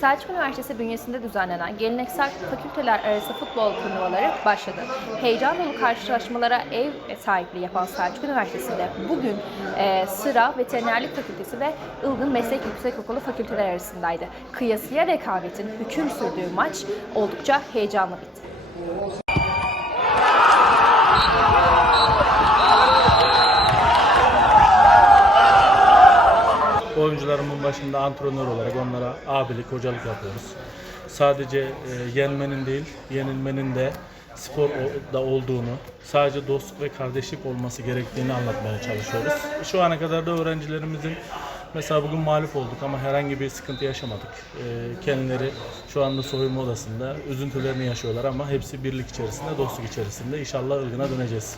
Selçuk Üniversitesi bünyesinde düzenlenen geleneksel fakülteler arası futbol turnuvaları başladı. Heyecan dolu karşılaşmalara ev sahipliği yapan Selçuk Üniversitesi'nde bugün e, sıra Veterinerlik Fakültesi ve Ilgın Meslek Yüksekokulu fakülteler arasındaydı. Kıyasıya rekabetin hüküm sürdüğü maç oldukça heyecanlı bitti. Oyuncularımın başında antrenör olarak onlara abilik, hocalık yapıyoruz. Sadece e, yenmenin değil, yenilmenin de spor da olduğunu, sadece dostluk ve kardeşlik olması gerektiğini anlatmaya çalışıyoruz. Şu ana kadar da öğrencilerimizin mesela bugün mağlup olduk ama herhangi bir sıkıntı yaşamadık. E, kendileri şu anda soyunma odasında üzüntülerini yaşıyorlar ama hepsi birlik içerisinde, dostluk içerisinde. İnşallah ılgına döneceğiz.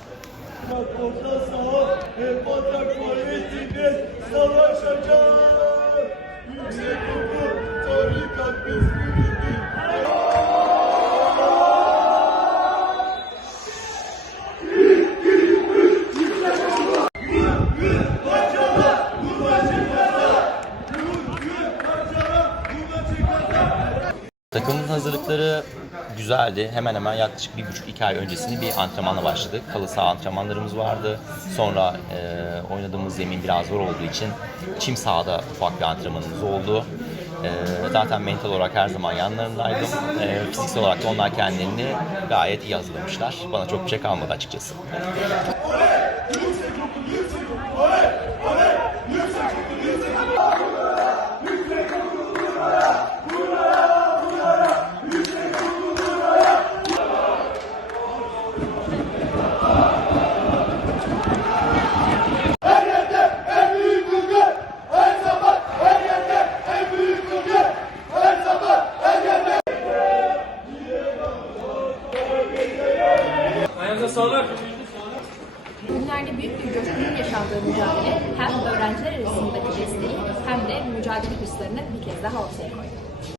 Orta saha ve batak faaliyetinde savaşacak. Yüksek okul, tarikat biz Takımın hazırlıkları güzeldi. Hemen hemen yaklaşık bir buçuk iki ay öncesinde bir antrenmanla başladık. Kalı saha antrenmanlarımız vardı. Sonra e, oynadığımız zemin biraz zor olduğu için çim sahada ufak bir antrenmanımız oldu. E, zaten mental olarak her zaman yanlarındaydım. E, fiziksel olarak da onlar kendilerini gayet iyi hazırlamışlar. Bana çok bir şey kalmadı açıkçası. En büyük ülke, her zaman, her yerde, en büyük ülke, her zaman, her yerde. Günlerde büyük bir coşkunun yaşandığı mücadele hem öğrenciler arasındaki desteği hem de mücadele hırslarını bir kez daha ortaya koydu.